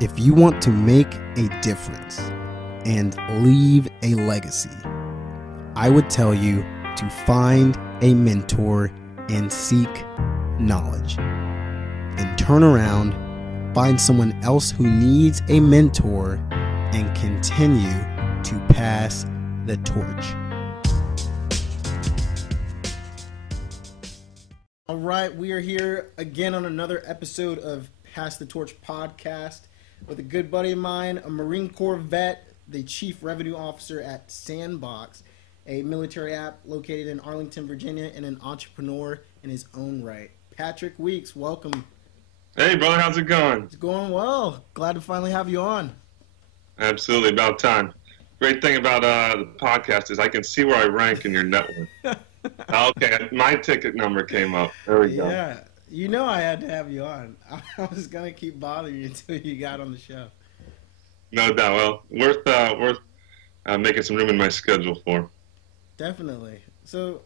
If you want to make a difference and leave a legacy, I would tell you to find a mentor and seek knowledge. Then turn around, find someone else who needs a mentor, and continue to pass the torch. All right, we are here again on another episode of Pass the Torch podcast with a good buddy of mine, a Marine Corps vet, the Chief Revenue Officer at Sandbox, a military app located in Arlington, Virginia, and an entrepreneur in his own right. Patrick Weeks, welcome. Hey, brother, how's it going? It's going well. Glad to finally have you on. Absolutely, about time. Great thing about the podcast is I can see where I rank in your network. Okay, my ticket number came up. There we go. Yeah, you know I had to have you on. I was going to keep bothering you until you got on the show. No doubt. Well, worth making some room in my schedule for. Definitely. So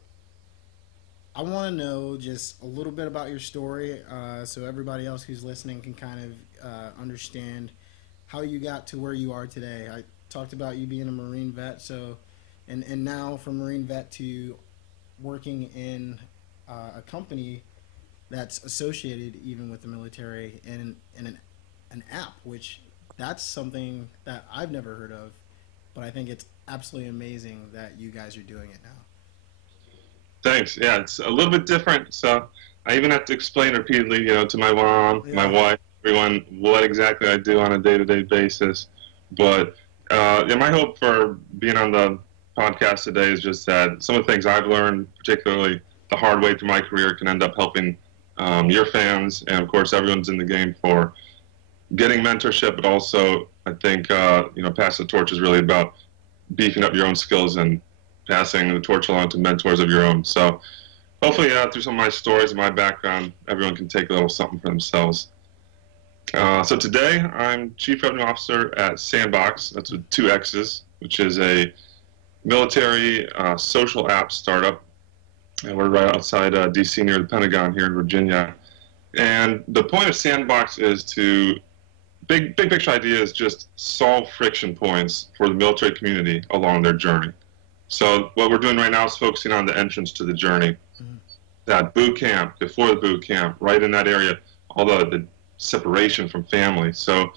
I want to know just a little bit about your story so everybody else who's listening can kind of understand how you got to where you are today. I talked about you being a Marine vet, so and now from Marine vet to working in a company that's associated even with the military and an app, which that's something that I've never heard of, but I think it's absolutely amazing that you guys are doing it now. Thanks. Yeah, it's a little bit different. So I even have to explain repeatedly, to my mom, my wife, everyone, what exactly I do on a day-to-day basis. But my hope for being on the podcast today is just that some of the things I've learned, particularly the hard way through my career, can end up helping your fans and, of course, everyone's in the game for getting mentorship. But also, I think, Pass the Torch is really about beefing up your own skills and passing the torch along to mentors of your own. So hopefully, through some of my stories and my background, everyone can take a little something for themselves. So today, I'm Chief Revenue Officer at Sandbox. That's with 2 X's, which is a military social app startup. And we're right outside D.C. near the Pentagon here in Virginia. And the point of Sandbox is to, big picture idea is just solve friction points for the military community along their journey. So what we're doing right now is focusing on the entrance to the journey. Mm-hmm. That boot camp, before the boot camp, right in that area, all the separation from family. So,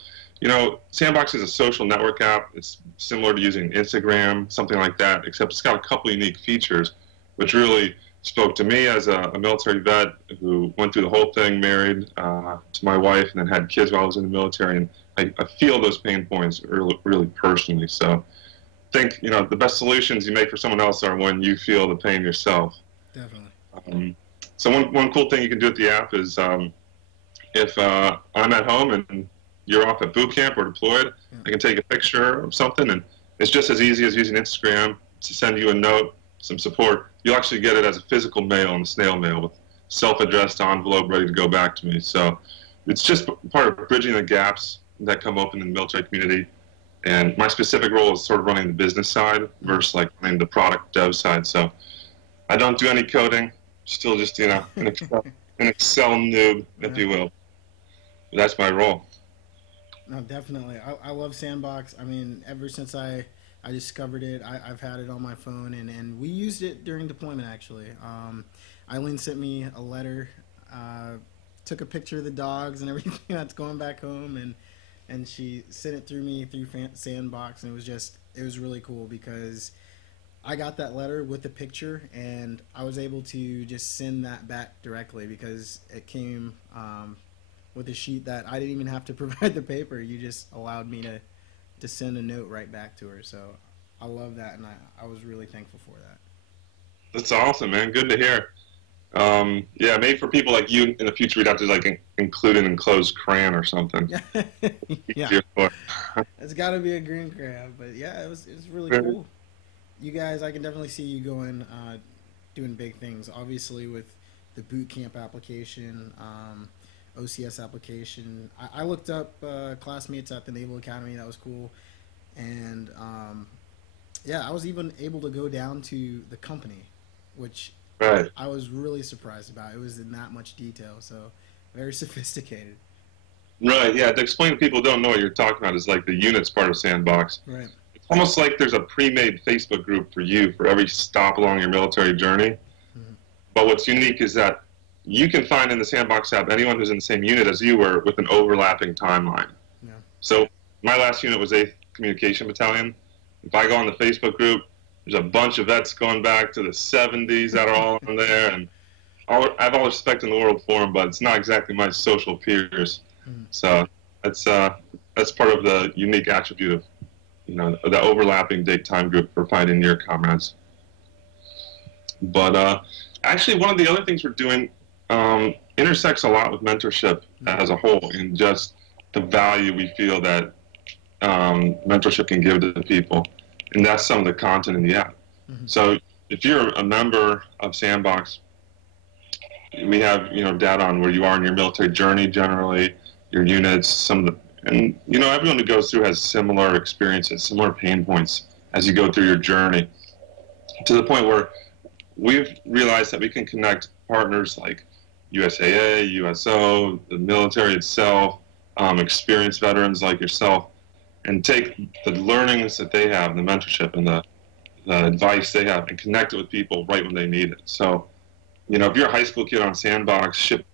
Sandbox is a social network app. It's similar to using Instagram, something like that, except it's got a couple unique features, which really spoke to me as a military vet who went through the whole thing, married to my wife, and then had kids while I was in the military. And I feel those pain points really, really personally. So I think, the best solutions you make for someone else are when you feel the pain yourself. Definitely. So one cool thing you can do with the app is if I'm at home and you're off at boot camp or deployed, I can take a picture of something, and it's just as easy as using Instagram to send you a note, some support. You'll actually get it as a physical mail in the snail mail with self-addressed envelope ready to go back to me. So it's just part of bridging the gaps that come open in the military community. And my specific role is sort of running the business side versus like running the product dev side. So I don't do any coding, still just, an Excel noob, if you will. But that's my role. No, definitely. I love Sandbox. I mean, ever since I discovered it, I've had it on my phone, and we used it during deployment, actually. Eileen sent me a letter, took a picture of the dogs and everything that's going back home, and she sent it through me through Sandbox, and it was really cool because I got that letter with the picture, and I was able to just send that back directly because it came with a sheet that I didn't even have to provide the paper. You just allowed me to send a note right back to her. So I love that, and I was really thankful for that. That's awesome, man. Good to hear. Maybe for people like you in the future, we'd have to include an enclosed crayon or something. Yeah, it's got to be a green crayon, but yeah, it was really cool. You guys, I can definitely see you going, doing big things. Obviously, with the boot camp application, OCS application. I looked up classmates at the Naval Academy. That was cool, and I was even able to go down to the company, which I was really surprised about. It was in that much detail, so very sophisticated. Right, yeah. To explain to people who don't know what you're talking about is like the units part of Sandbox. Right. It's almost like there's a pre-made Facebook group for you for every stop along your military journey. Mm-hmm. But what's unique is that you can find in the Sandbox app anyone who's in the same unit as you were with an overlapping timeline. Yeah. So my last unit was 8th Communication Battalion. If I go on the Facebook group, there's a bunch of vets going back to the 70s that are all on there, and I have all the respect in the world for them, but it's not exactly my social peers. Mm. So that's part of the unique attribute of, the overlapping date-time group for finding your comrades. But actually, one of the other things we're doing intersects a lot with mentorship as a whole, and just the value we feel that mentorship can give to the people, and that's some of the content in the app. Mm-hmm. So if you're a member of Sandbox, we have data on where you are in your military journey generally, your units, and everyone who goes through has similar experiences, similar pain points as you go through your journey, to the point where we've realized that we can connect partners like USAA, USO, the military itself, experienced veterans like yourself, and take the learnings that they have, the mentorship and the advice they have, and connect it with people right when they need it. So, if you're a high school kid on Sandbox shipped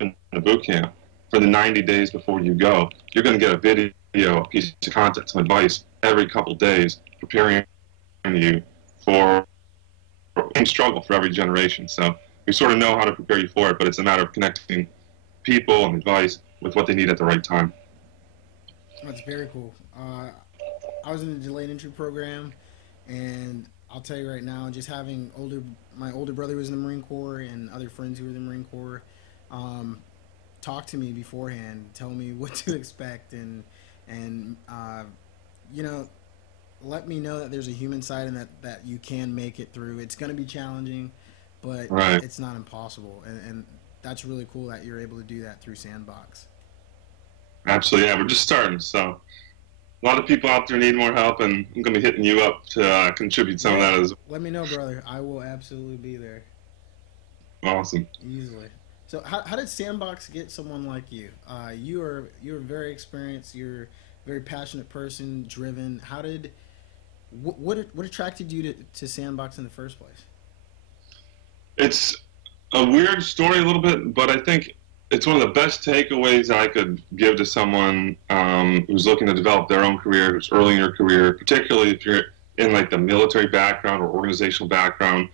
in a boot camp, for the 90 days before you go, you're going to get a video, a piece of content, some advice every couple days, preparing you for a struggle for every generation. So we sort of know how to prepare you for it, but it's a matter of connecting people and advice with what they need at the right time. That's very cool. I was in the delayed entry program, and I'll tell you right now, just having my older brother was in the Marine Corps and other friends who were in the Marine Corps, talk to me beforehand, tell me what to expect, and let me know that there's a human side and that you can make it through. It's going to be challenging, but right. It's not impossible, and that's really cool that you're able to do that through Sandbox. Absolutely, yeah. We're just starting, so a lot of people out there need more help, and I'm going to be hitting you up to contribute some of that as well. Let me know, brother. I will absolutely be there. Awesome. Easily. So how did Sandbox get someone like you? You're very experienced. You're a very passionate person, driven. What attracted you to Sandbox in the first place? It's a weird story a little bit, but I think it's one of the best takeaways I could give to someone who's looking to develop their own career, who's early in your career, particularly if you're in like the military background or organizational background,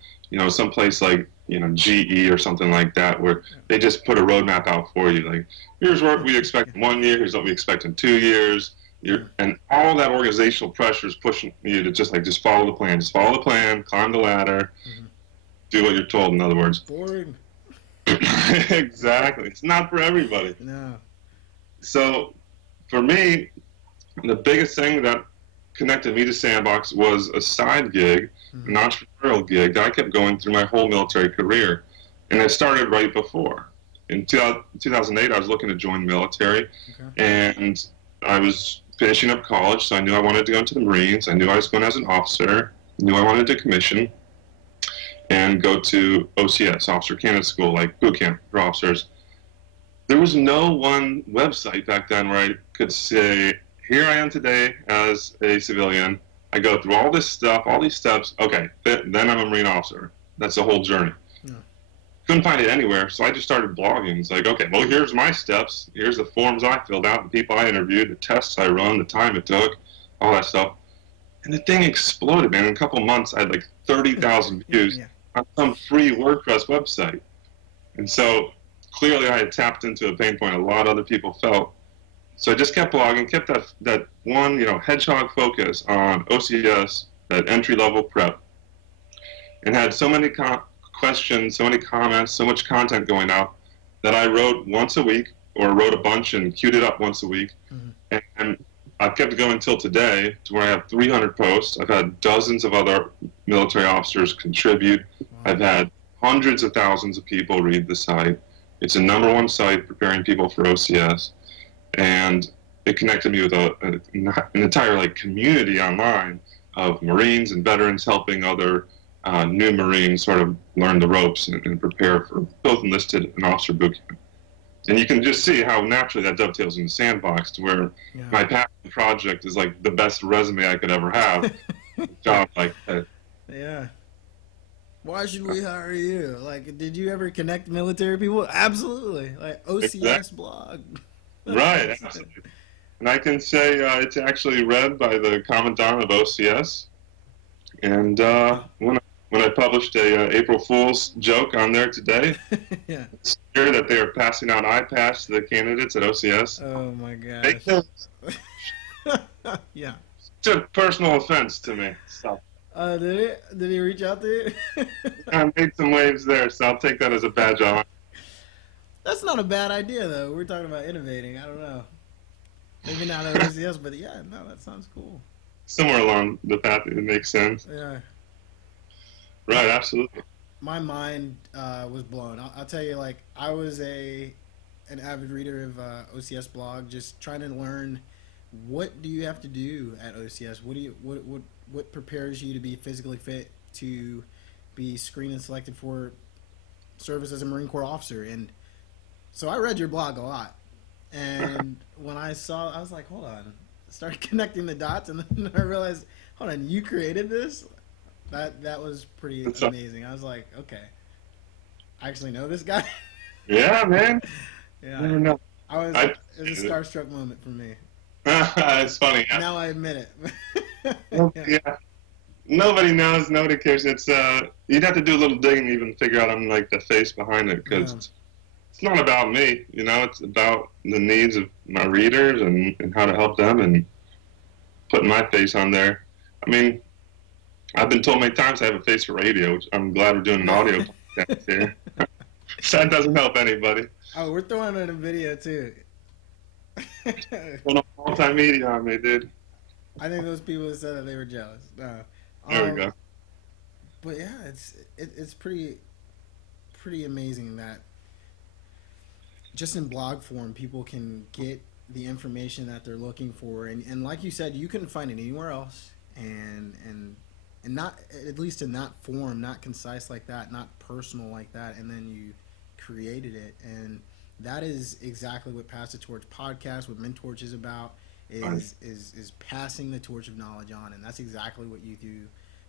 someplace like GE or something like that, where they just put a roadmap out for you. Like, here's what we expect in 1 year, here's what we expect in 2 years. And all that organizational pressure is pushing you to just follow the plan. Just follow the plan, climb the ladder, do what you're told, in other words. Boring. Exactly. It's not for everybody. No. So, for me, the biggest thing that connected me to Sandbox was a side gig, an entrepreneurial gig that I kept going through my whole military career. And it started right before. In 2008, I was looking to join the military, and I was finishing up college, so I knew I wanted to go into the Marines. I knew I was going as an officer, knew I wanted to commission and go to OCS, Officer Candidate School, like boot camp for officers. There was no one website back then where I could say, here I am today as a civilian. I go through all this stuff, all these steps. Okay, then I'm a Marine officer. That's the whole journey. Yeah. Couldn't find it anywhere, so I just started blogging. It's like, okay, well, here's my steps. Here's the forms I filled out, the people I interviewed, the tests I run, the time it took, all that stuff. And the thing exploded, man. In a couple of months, I had like 30,000 views on some free WordPress website. And so clearly I had tapped into a pain point a lot of other people felt. So I just kept blogging, kept that one, hedgehog focus on OCS, that entry-level prep, and had so many questions, so many comments, so much content going out that I wrote once a week, or wrote a bunch and queued it up once a week. And I've kept it going until today, to where I have 300 posts. I've had dozens of other military officers contribute. I've had hundreds of thousands of people read the site. It's a #1 site preparing people for OCS. And it connected me with an entire community online of Marines and veterans helping other new Marines sort of learn the ropes and prepare for both enlisted and officer boot camp. And you can just see how naturally that dovetails in the sandbox to where Yeah. my passion project is like the best resume I could ever have. A job like that. Yeah. Why should we hire you? Like, did you ever connect military people? Absolutely. Like OCS Exactly. blog. Right, That's it. absolutely. And I can say it's actually read by the Commandant of OCS. And when I published a April Fool's joke on there today, Yeah. it's clear that they are passing out iPads to the candidates at OCS. Oh my They gosh. Yeah. took personal offense to me. So Did he reach out to you? I made some waves there, so I'll take that as a badge of honor. That's not a bad idea though. We're talking about innovating. I don't know. Maybe not OCS, but yeah, no, that sounds cool. Somewhere along the path, it makes sense. Yeah. My, Right, absolutely. my mind was blown. I'll tell you, like I was an avid reader of OCS blog, just trying to learn what do you have to do at OCS. What prepares you to be physically fit to be screened and selected for service as a Marine Corps officer. And so I read your blog a lot, and when I saw, I was like, hold on. Started connecting the dots, and then I realized, hold on, you created this. That was pretty amazing. I was like, okay, I actually know this guy. Yeah, man. Yeah, Never know. it was a starstruck moment for me. It's funny. Yeah. Now I admit it. Yeah. Yeah. Nobody knows. Nobody cares. It's you'd have to do a little digging to even figure out I'm like the face behind it because Yeah. it's not about me. You know, it's about the needs of my readers and how to help them and putting my face on there. I mean, I've been told many times I have a face for radio, which I'm glad we're doing an audio podcast here. So that doesn't help anybody. Oh, we're throwing in a video too. Well, multimedia on me, dude. I think those people said that they were jealous. No. There we go. But yeah, it's pretty amazing that just in blog form people can get the information that they're looking for, and like you said, you couldn't find it anywhere else, and not, at least in that form, not concise like that, not personal like that, and then you created it. And that is exactly what Pass the Torch podcast, what Mentorch is about, is passing the torch of knowledge on. And that's exactly what you do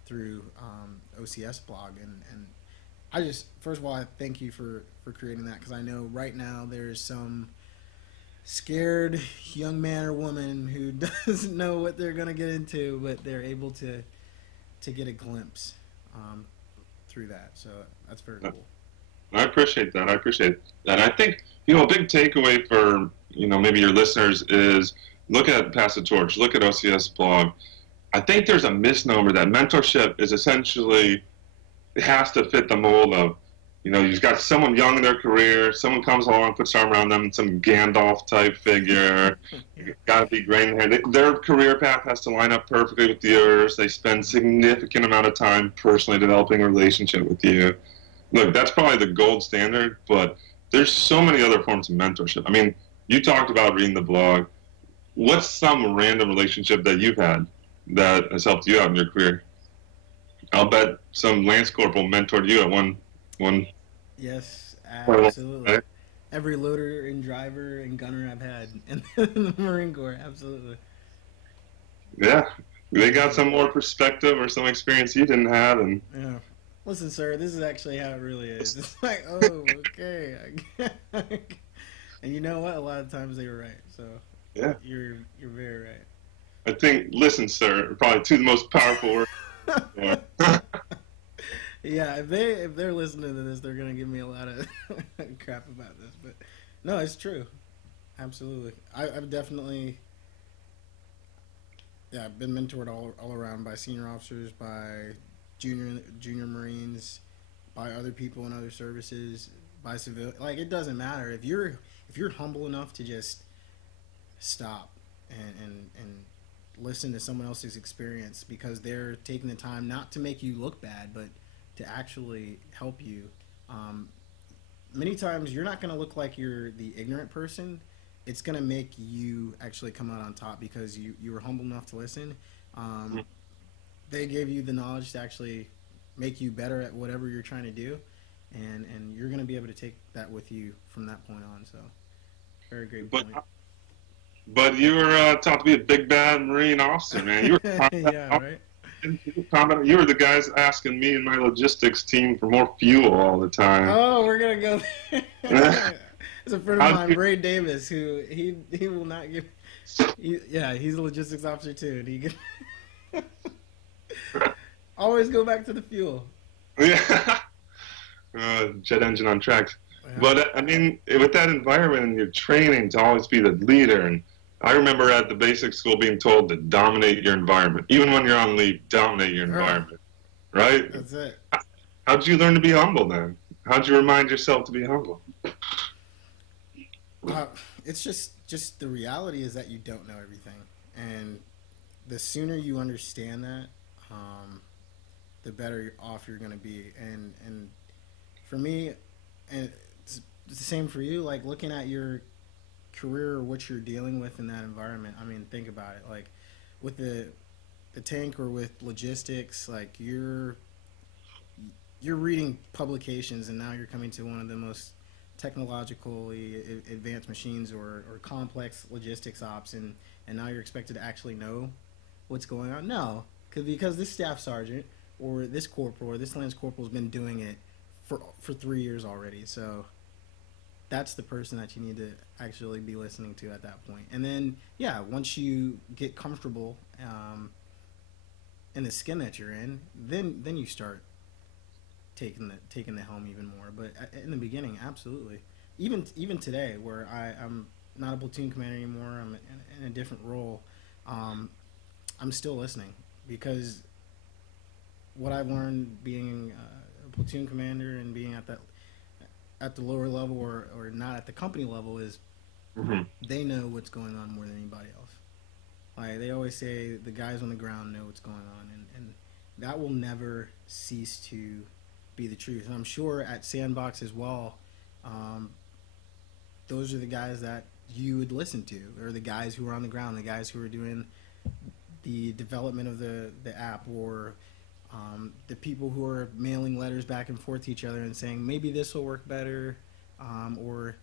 through OCS blog. And I just, first of all, I thank you for creating that, because I know right now there's some scared young man or woman who doesn't know what they're going to get into, but they're able to get a glimpse through that. So that's very cool. I appreciate that. I appreciate that. I think, a big takeaway for, maybe your listeners is look at Pass the Torch, look at OCS blog. I think there's a misnomer that mentorship is essentially, it has to fit the mold of, you've got someone young in their career, someone comes along, puts their arm around them, some Gandalf type figure, got to be gray in the hair. Their career path has to line up perfectly with yours. They spend significant amount of time personally developing a relationship with you. Look, that's probably the gold standard, but there's so many other forms of mentorship. I mean, you talked about reading the blog. What's some random relationship that you've had that has helped you out in your career? I'll bet some Lance Corporal mentored you at one. Yes, absolutely. Okay. Every loader and driver and gunner I've had in the Marine Corps, absolutely. Yeah, they got some more perspective or some experience you didn't have, and Yeah. Listen, sir, this is actually how it really is. It's like, oh, okay. And you know what? A lot of times they were right. So yeah, you're very right. I think "listen, sir" are probably two of the most powerful words. Yeah, if they're listening to this, they're gonna give me a lot of crap about this. But no, it's true. Absolutely, I've definitely, yeah, I've been mentored all around by senior officers, by junior Marines, by other people in other services, by civil. Like, it doesn't matter if you're humble enough to just stop and listen to someone else's experience, because they're taking the time not to make you look bad, but to actually help you. Many times you're not going to look like you're the ignorant person. It's going to make you actually come out on top because you were humble enough to listen. They gave you the knowledge to actually make you better at whatever you're trying to do, and you're going to be able to take that with you from that point on. So Very great But point. but you were taught to be a big bad Marine officer, man. You were Yeah, combat, right. you were the guys asking me and my logistics team for more fuel all the time. Oh, we're gonna go there. It's a friend of How mine, do Ray Davis, who he will not give. Yeah, he's a logistics officer too, and he can always go back to the fuel. you? Yeah. Jet engine on tracks. Yeah. But I mean, with that environment and your training to always be the leader, and I remember at the basic school being told to dominate your environment, even when you're on leave, dominate your Oh, environment, right? that's it. How'd you learn to be humble then? How'd you remind yourself to be humble? Uh, it's just the reality is that you don't know everything, and the sooner you understand that, um, the better off you're gonna be. And for me, and it's the same for you. Like looking at your career or what you're dealing with in that environment. I mean, think about it. Like with the tank or with logistics, like you're reading publications and now you're coming to one of the most technologically advanced machines or complex logistics ops, and now you're expected to actually know what's going on. No, because this staff sergeant or this corporal or this lance corporal has been doing it for 3 years already. So that's the person that you need to actually be listening to at that point. And then, yeah, once you get comfortable in the skin that you're in, then you start taking the helm even more. But in the beginning, absolutely. Even today, where I'm not a platoon commander anymore, I'm in a different role. Um, I'm still listening because what I've learned being a platoon commander and being at the lower level or not at the company level is Hmm. they know what's going on more than anybody else. Like they always say, the guys on the ground know what's going on, and that will never cease to be the truth. And I'm sure at Sandbox as well, um, those are the guys that you would listen to, or the guys who are on the ground, the guys who are doing the development of the app, or the people who are mailing letters back and forth to each other and saying maybe this will work better, or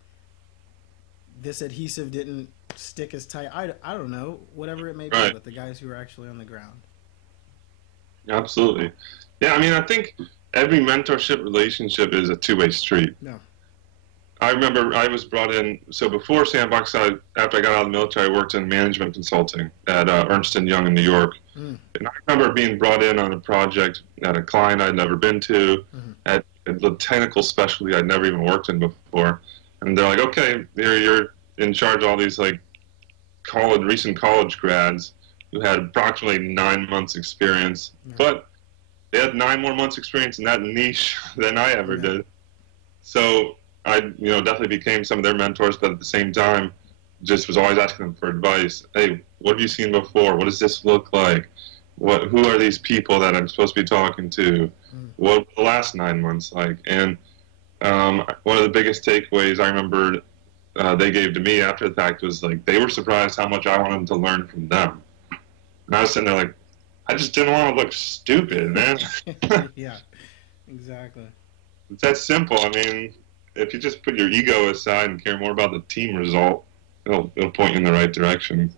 this adhesive didn't stick as tight. I don't know, whatever it may be, Right. but the guys who are actually on the ground. Absolutely. Yeah, I mean, I think every mentorship relationship is a two-way street. No. I remember I was brought in. So before Sandbox, after I got out of the military, I worked in management consulting at Ernst and Young in New York. Mm. And I remember being brought in on a project at a client I'd never been to, Mm-hmm. at the technical specialty I'd never even worked in before. And they're like, okay, you're in charge of all these like recent college grads who had approximately 9 months experience, Yeah. but they had 9 more months experience in that niche than I ever Yeah. did. So I, definitely became some of their mentors, but at the same time, just was always asking them for advice. Hey, what have you seen before? What does this look like? Who are these people that I'm supposed to be talking to? Mm. What were the last 9 months like? And one of the biggest takeaways I remember they gave to me after the fact was like they were surprised how much I wanted to learn from them. And I was sitting there like, I just didn't want to look stupid, man. Yeah, exactly. It's that simple. I mean, if you just put your ego aside and care more about the team result, it'll point you in the right direction.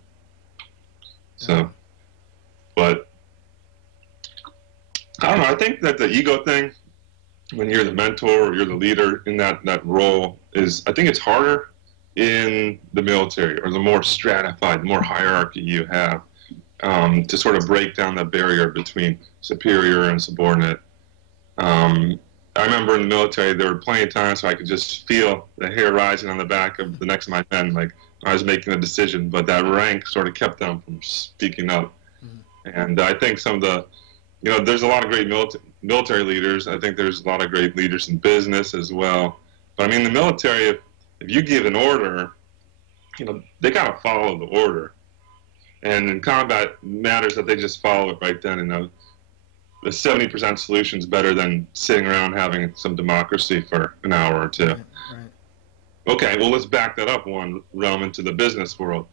So, but I don't know. I think that the ego thing, when you're the mentor or you're the leader in that role, is I think it's harder in the military or the more stratified, the more hierarchy you have, to sort of break down the barrier between superior and subordinate. I remember in the military, there were plenty of times where I could just feel the hair rising on the back of the necks of my men, like I was making a decision, but that rank sort of kept them from speaking up. Mm-hmm. And I think some of the, there's a lot of great military leaders. I think there's a lot of great leaders in business as well. But I mean, the military, if you give an order, they got to follow the order. And in combat, it matters that they just follow it right then and there. The 70% solution is better than sitting around having some democracy for an hour or two. Right, right. Okay, well, let's back that up one realm into the business world.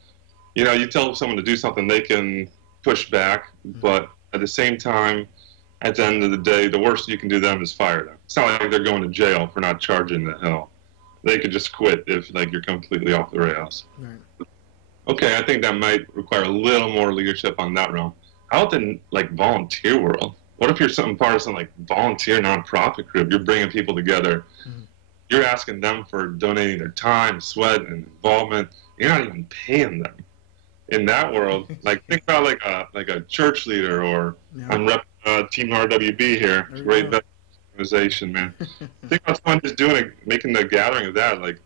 You tell someone to do something, they can push back, but at the same time, at the end of the day, the worst you can do to them is fire them. It's not like they're going to jail for not charging the hill. they could just quit if like you're completely off the rails. Right. Okay, I think that might require a little more leadership on that realm. How about the like volunteer world? What if you're some part of some like volunteer nonprofit group? You're bringing people together. Mm-hmm. You're asking them for donating their time, sweat, and involvement. You're not even paying them. In that world, like think about like a church leader, or I'm rep Team RWB here, great organization, man. Think about someone just making the gathering of that. Like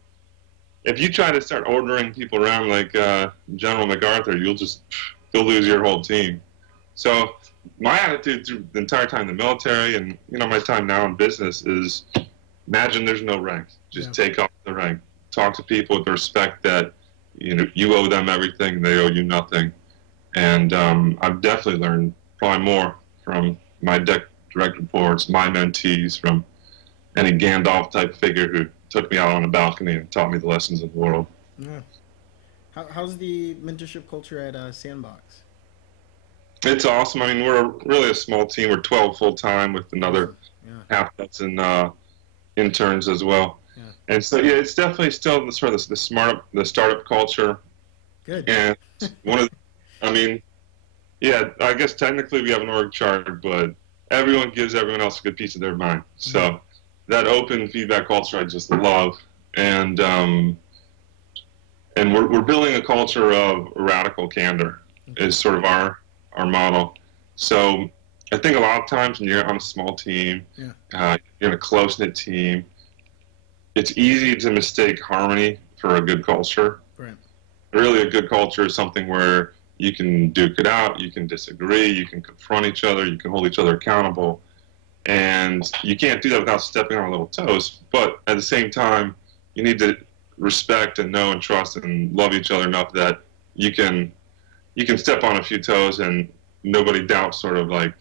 if you try to start ordering people around like General MacArthur, you'll lose your whole team. So my attitude through the entire time in the military, and my time now in business, is imagine there's no rank. Just take off the rank. Talk to people with the respect that you owe them everything, they owe you nothing. And I've definitely learned probably more from my direct reports, my mentees, from any Gandalf type figure who took me out on a balcony and taught me the lessons of the world. Yeah. How's the mentorship culture at Sandbox? It's awesome. I mean, we're really a small team. We're 12 full time with another half dozen interns as well. Yeah. And so it's definitely still the sort of the startup culture. Good. And I guess technically we have an org chart, but everyone gives everyone else a good piece of their mind. So that open feedback culture I just love, and we're building a culture of radical candor is sort of our model. So I think a lot of times when you're on a small team, you're in a close-knit team, it's easy to mistake harmony for a good culture. Right. Really, a good culture is something where you can duke it out, you can disagree, you can confront each other, you can hold each other accountable. And you can't do that without stepping on little toes. But at the same time, you need to respect and know and trust and love each other enough that you can step on a few toes and nobody doubts sort of like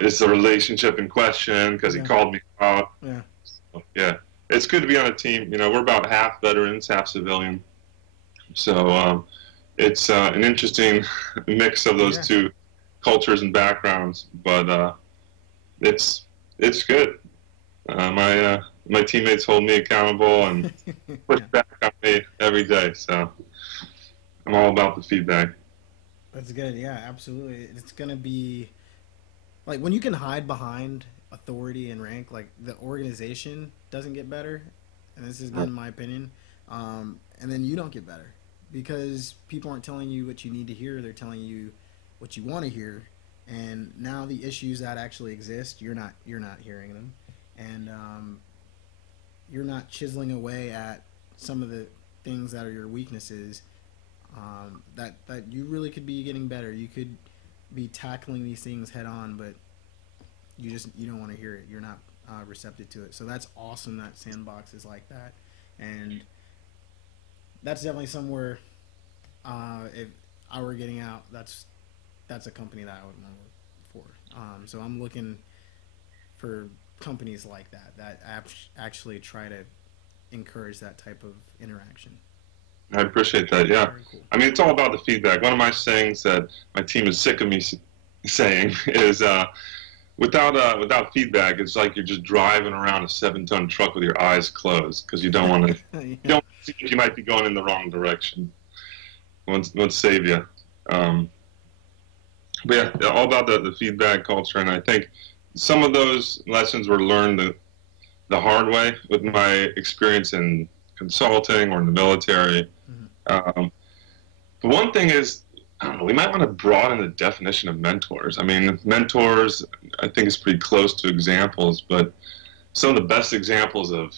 is the relationship in question because he called me out. Yeah. So, yeah. It's good to be on a team. We're about half veterans, half civilian. So it's an interesting mix of those two cultures and backgrounds, but it's good. My teammates hold me accountable and push back on me every day. So I'm all about the feedback. That's good. Yeah, absolutely. It's gonna be like when you can hide behind authority and rank, like the organization doesn't get better, and this is in my opinion, and then you don't get better because people aren't telling you what you need to hear. They're telling you what you want to hear, and now the issues that actually exist, you're not hearing them, and you're not chiseling away at some of the things that are your weaknesses. That you really could be getting better. You could be tackling these things head on, but you don't want to hear it. You're not receptive to it. So that's awesome that Sandbox is like that, and that's definitely somewhere. If I were getting out, that's a company that I would want to work for. So I'm looking for companies like that actually try to encourage that type of interaction. I appreciate that. Yeah, cool. I mean, it's all about the feedback. One of my sayings that my team is sick of me saying is, without feedback, it's like you're just driving around a 7-ton truck with your eyes closed because you don't want to. You don't see if you might be going in the wrong direction. Won't save you. But yeah, all about the feedback culture, and I think some of those lessons were learned the hard way with my experience in consulting or in the military. But one thing is, I don't know, we might want to broaden the definition of mentors. I mean, mentors, I think, is pretty close to examples, but some of the best examples of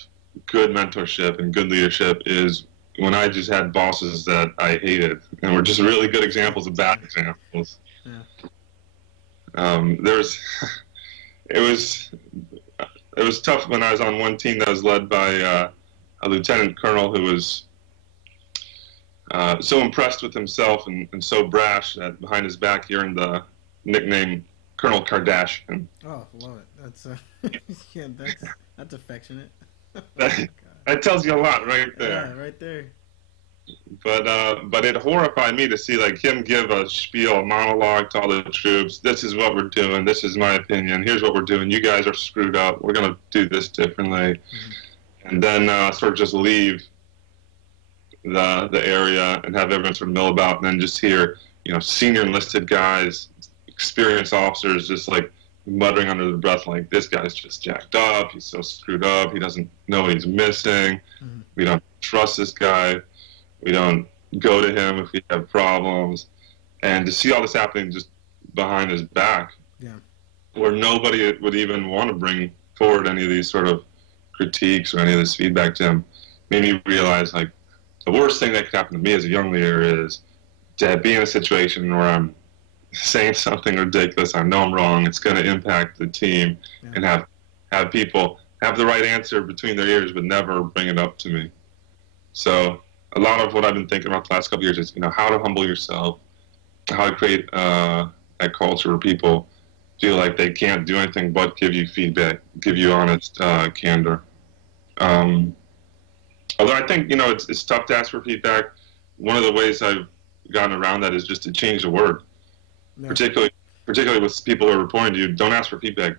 good mentorship and good leadership is when I just had bosses that I hated, and were just really good examples of bad examples. Yeah. It was tough when I was on one team that was led by a lieutenant colonel who was so impressed with himself and so brash that behind his back he earned the nickname Colonel Kardashian. Oh, love it. That's yeah, that's affectionate. That tells you a lot right there. Yeah, right there. But it horrified me to see like him give a spiel, a monologue to all the troops. This is what we're doing. This is my opinion. Here's what we're doing. You guys are screwed up. We're gonna do this differently. and then sort of just leave the area and have everyone sort of mill about, and then just hear, you know, senior enlisted guys, experienced officers, just like muttering under their breath, like, this guy's just jacked up, he's so screwed up, he doesn't know what he's missing, we don't trust this guy, we don't go to him if we have problems. And to see all this happening just behind his back, where nobody would even want to bring forward any of these sort of critiques or any of this feedback to him, made me realize, like, the worst thing that could happen to me as a young leader is to be in a situation where I'm saying something ridiculous, I know I'm wrong, it's going to impact the team, and have people have the right answer between their ears but never bring it up to me. So a lot of what I've been thinking about the last couple of years is, you know, how to humble yourself, how to create that culture where people feel like they can't do anything but give you feedback, give you honest candor. Although I think, you know, it's tough to ask for feedback. One of the ways I've gotten around that is just to change the word. Particularly with people who are reporting to you, don't ask for feedback,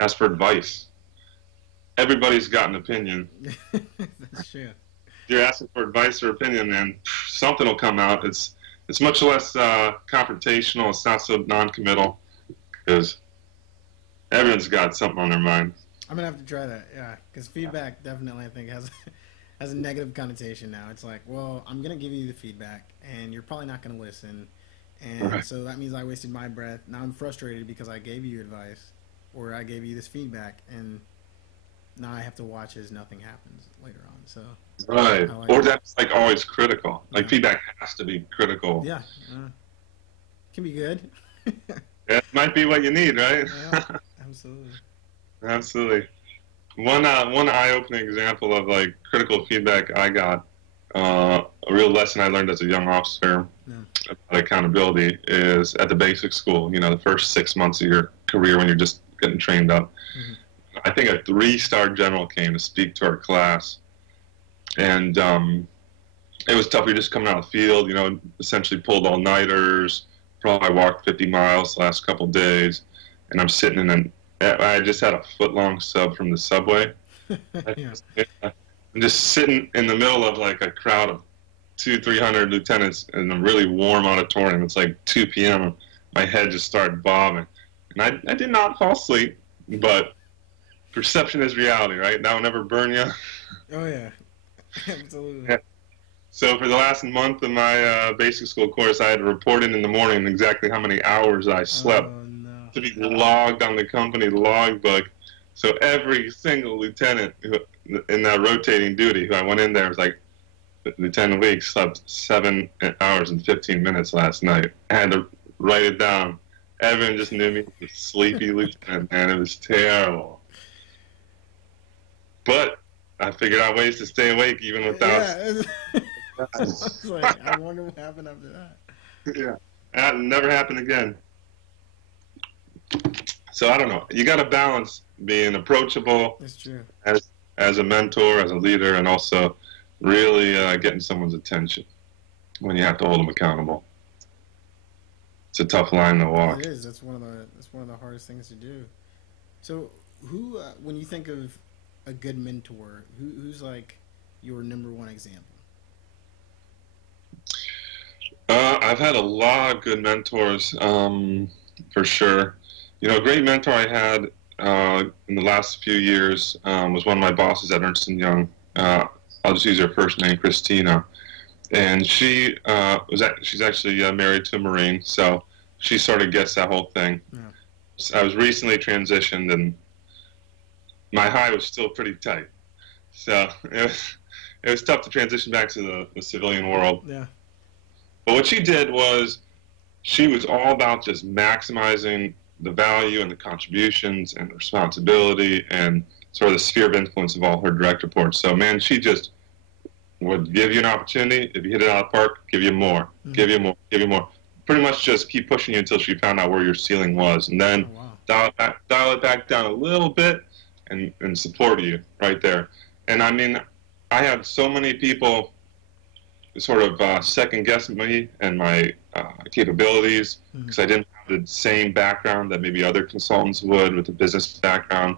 ask for advice. Everybody's got an opinion. That's true. You're asking for advice or opinion, and something will come out. It's much less confrontational. It's not so non-committal, because everyone's got something on their mind. I'm gonna have to try that. Yeah, because feedback definitely, I think, has a negative connotation now. It's like, well, I'm gonna give you the feedback, and you're probably not gonna listen, and so that means I wasted my breath. Now I'm frustrated because I gave you advice, or I gave you this feedback, and now I have to watch as nothing happens later on. So right, or that's like always critical. Like feedback has to be critical. Yeah, can be good. It might be what you need, right? Yeah, absolutely. Absolutely. One eye-opening example of like critical feedback I got, a real lesson I learned as a young officer about accountability is at the basic school. You know, the first 6 months of your career when you're just getting trained up. I think a 3-star general came to speak to our class, and it was tough. You're just coming out of the field, you know, essentially pulled all-nighters, probably walked 50 miles the last couple of days, and I'm sitting in I just had a foot-long sub from the subway. I'm just sitting in the middle of like a crowd of 200-300 lieutenants in a really warm auditorium. It's like 2 p.m. My head just started bobbing, and I did not fall asleep, but perception is reality, right? That will never burn you. Oh yeah, absolutely. Yeah. So for the last month of my basic school course, I had to report in the morning exactly how many hours I slept. To be logged on the company logbook. So every single lieutenant in that rotating duty who I went in there was like, Lieutenant Weeks slept 7 hours and 15 minutes last night. I had to write it down. Everyone just knew me as a sleepy lieutenant, man. It was terrible. But I figured out ways to stay awake even without... Yeah. I was like, I wonder what happened after that. Yeah. That never happened again. So I don't know. You got to balance being approachable. That's true. As a mentor, as a leader, and also really getting someone's attention when you have to hold them accountable. It's a tough line to walk. It is. That's one of the hardest things to do. So, who, when you think of a good mentor, who's like your number one example? I've had a lot of good mentors, for sure. You know, a great mentor I had in the last few years was one of my bosses at Ernst & Young. I'll just use her first name, Christina. And she's actually married to a Marine, so she sort of gets that whole thing. Yeah. So I was recently transitioned, and my high was still pretty tight. So it was tough to transition back to the civilian world. Yeah. But what she did was she was all about just maximizing the value and the contributions and responsibility and sort of the sphere of influence of all her direct reports. So, man, she just would give you an opportunity. If you hit it out of the park, give you more, give you more, give you more. Pretty much just keep pushing you until she found out where your ceiling was. And then dial it back down a little bit and support you right there. And, I mean, I had so many people sort of second-guess me and my capabilities because I didn't have the same background that maybe other consultants would with a business background.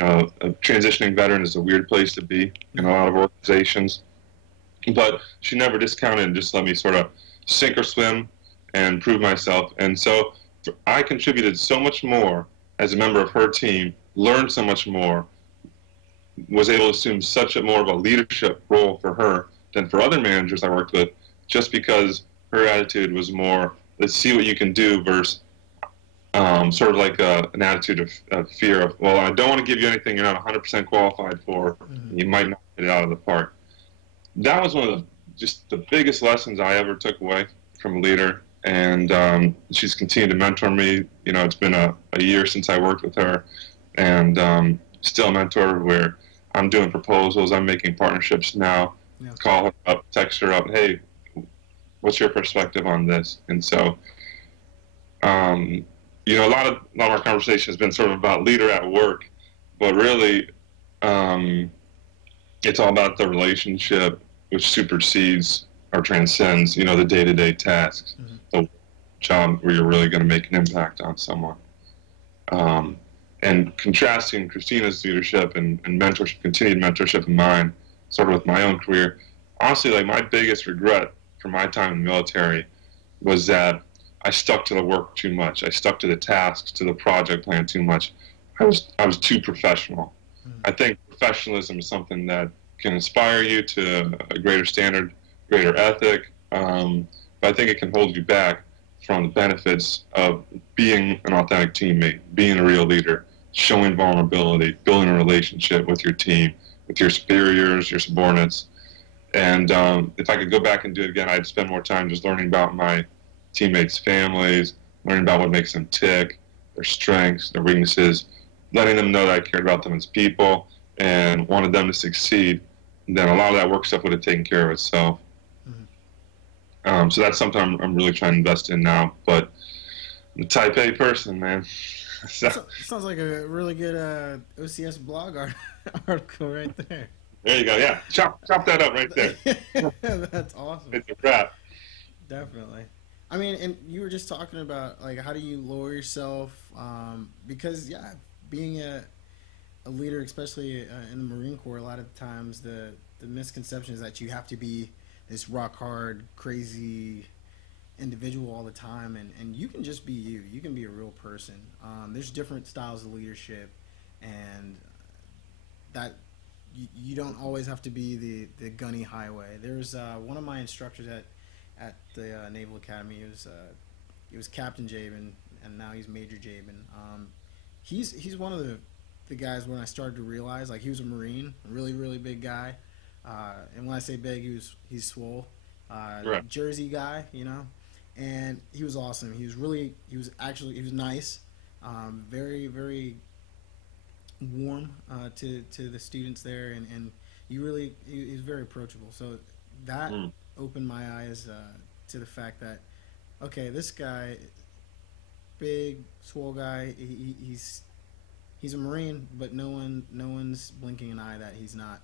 A transitioning veteran is a weird place to be in a lot of organizations. But she never discounted and just let me sort of sink or swim and prove myself. And so I contributed so much more as a member of her team, learned so much more, was able to assume such a more of a leadership role for her than for other managers I worked with, just because her attitude was more, let's see what you can do, versus sort of like an attitude of fear of, well, I don't want to give you anything you're not 100% qualified for. You might not get it out of the park. That was one of just the biggest lessons I ever took away from a leader. And she's continued to mentor me. You know, it's been a year since I worked with her, and still a mentor where I'm doing proposals, I'm making partnerships now. Yeah. Call her up, text her up, hey, what's your perspective on this? And so, you know, a lot of our conversation has been sort of about leader at work, but really, it's all about the relationship which supersedes or transcends, you know, the day-to-day tasks, the job where you're really going to make an impact on someone. And contrasting Christina's leadership and mentorship, continued mentorship of mine, sort of with my own career, honestly, like my biggest regret for my time in the military was that I stuck to the work too much. I stuck to the tasks, to the project plan too much. I was too professional. I think professionalism is something that can inspire you to a greater standard, greater ethic, but I think it can hold you back from the benefits of being an authentic teammate, being a real leader, showing vulnerability, building a relationship with your team, with your superiors, your subordinates. And if I could go back and do it again, I'd spend more time just learning about my teammates' families, learning about what makes them tick, their strengths, their weaknesses, letting them know that I cared about them as people and wanted them to succeed. And then a lot of that work stuff would have taken care of itself. So that's something I'm really trying to invest in now. But I'm a type A person, man. So. Sounds like a really good OCS blog article right there. There you go. Yeah, chop that up right there. That's awesome. It's a wrap. Definitely. I mean, and you were just talking about like how do you lower yourself? Because yeah, being a leader, especially in the Marine Corps, a lot of times the misconception is that you have to be this rock hard, crazy individual all the time, and you can just be you. You can be a real person. There's different styles of leadership, and that you don't always have to be the gunny highway. There's one of my instructors at the Naval Academy. He was Captain Jabin, and now he's Major Jabin. He's one of the guys when I started to realize, like, he was a Marine, a really, really big guy. And when I say big, he's swole. Right. Jersey guy, you know. And he was awesome. He was nice. Very, very warm to the students there, and he was very approachable. So that opened my eyes to the fact that, okay, this guy, big, swole guy, he's a Marine, but no one's blinking an eye that he's not,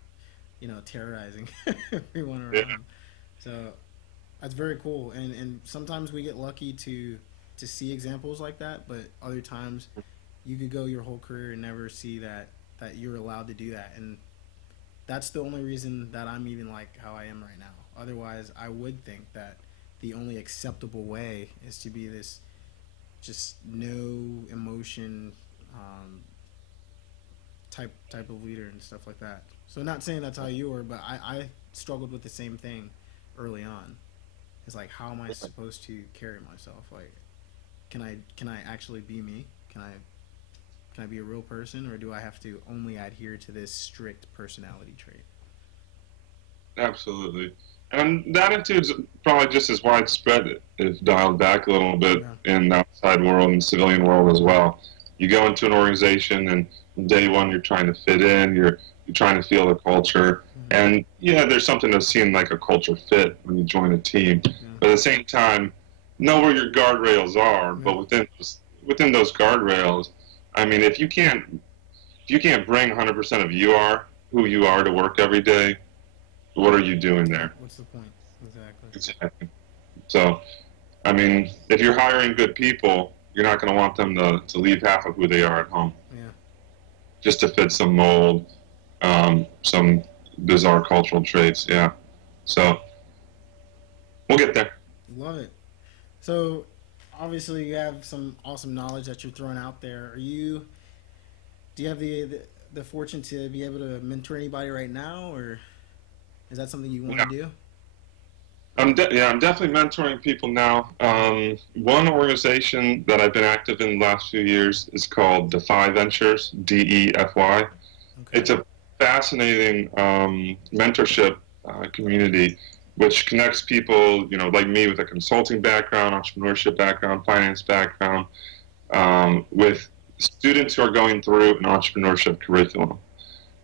you know, terrorizing everyone around him. So that's very cool. And sometimes we get lucky to see examples like that, but other times you could go your whole career and never see that you're allowed to do that. And that's the only reason that I'm even like how I am right now. Otherwise, I would think that the only acceptable way is to be this just no emotion type of leader and stuff like that. So not saying that's how you were, but I struggled with the same thing early on. It's like, how am I supposed to carry myself? Like, can I actually be me? Can I be a real person, or do I have to only adhere to this strict personality trait? Absolutely. And the attitude's probably just as widespread if dialed back a little bit in the outside world and civilian world as well. You go into an organization and from day one you're trying to fit in, you're trying to feel the culture. And yeah, there's something to seem like a culture fit when you join a team. But at the same time, know where your guardrails are, but within those guardrails, I mean, if you can't bring 100% of who you are to work every day, what are you doing there? What's the point? Exactly. So, I mean, if you're hiring good people, you're not going to want them to leave half of who they are at home. Yeah. just to fit some mold, some bizarre cultural traits. Yeah. So we'll get there. Love it. So obviously you have some awesome knowledge that you're throwing out there. Do you have the fortune to be able to mentor anybody right now, or is that something you want Yeah. to do? I'm definitely mentoring people now. One organization that I've been active in the last few years is called Defy Ventures, DEFY. Okay. It's a fascinating mentorship community which connects people, like me with a consulting background, entrepreneurship background, finance background, with students who are going through an entrepreneurship curriculum.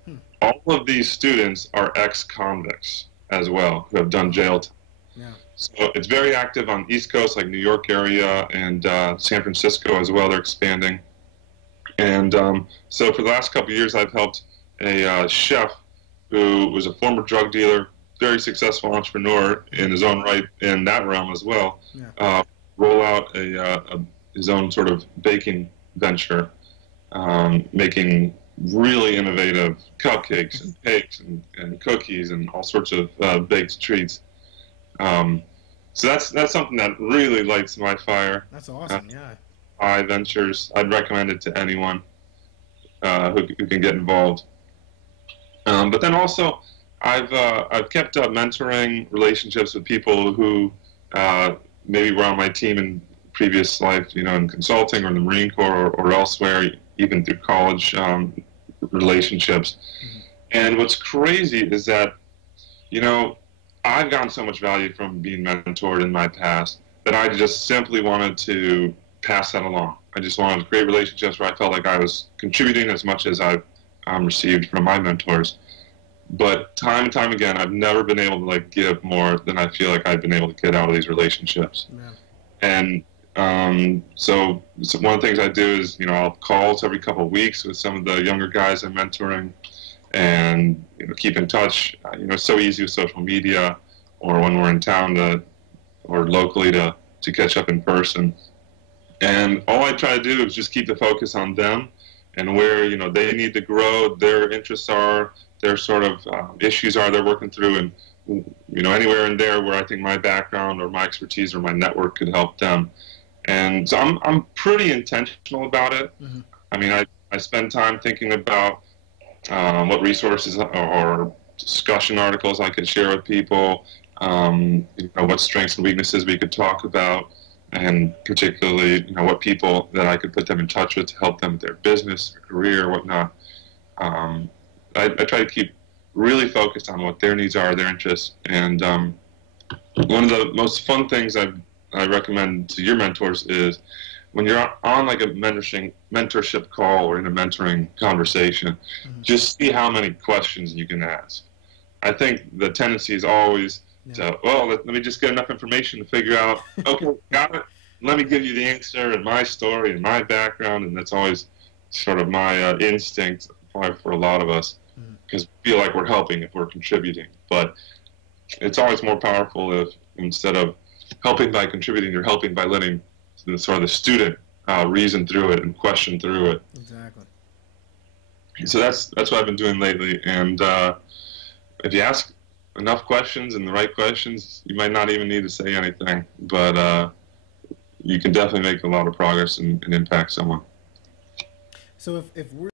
Hmm. All of these students are ex-convicts as well who have done jail time. Yeah. So it's very active on the East Coast, like New York area and San Francisco as well. They're expanding. And so for the last couple of years, I've helped a chef who was a former drug dealer, very successful entrepreneur in his own right in that realm as well, Yeah. roll out his own sort of baking venture, making really innovative cupcakes and cakes and cookies and all sorts of baked treats. So that's something that really lights my fire. That's awesome. Yeah. Ventures, I'd recommend it to anyone who can get involved. But then also, I've kept up mentoring relationships with people who maybe were on my team in previous life, in consulting or in the Marine Corps or elsewhere, even through college relationships. Mm-hmm. And what's crazy is that, I've gotten so much value from being mentored in my past that I just simply wanted to pass that along. I just wanted to create relationships where I felt like I was contributing as much as I've received from my mentors. But time and time again, I've never been able to give more than I feel like I've been able to get out of these relationships. Yeah. And so one of the things I do is, I'll call every couple of weeks with some of the younger guys I'm mentoring, and keep in touch. It's so easy with social media, or when we're in town or locally to catch up in person. And all I try to do is just keep the focus on them and where they need to grow, their interests are, their sort of issues are they're working through, and anywhere in there where I think my background or my expertise or my network could help them. And so I'm pretty intentional about it. Mm-hmm. I mean, I spend time thinking about what resources or discussion articles I could share with people, what strengths and weaknesses we could talk about, and particularly, what people that I could put them in touch with to help them with their business, their career, whatnot. I try to keep really focused on what their needs are, their interests, and one of the most fun things I recommend to your mentors is when you're on a mentorship call or in a mentoring conversation, Mm-hmm. just see how many questions you can ask. I think the tendency is always to, let me just get enough information to figure out, okay, got it. Let me give you the answer and my story and my background, and that's always sort of my instinct probably for a lot of us, because we feel like we're helping if we're contributing. But it's always more powerful if instead of helping by contributing, you're helping by letting the student reason through it and question through it. Exactly. So that's what I've been doing lately. And if you ask enough questions and the right questions, you might not even need to say anything, but you can definitely make a lot of progress and impact someone. So if we're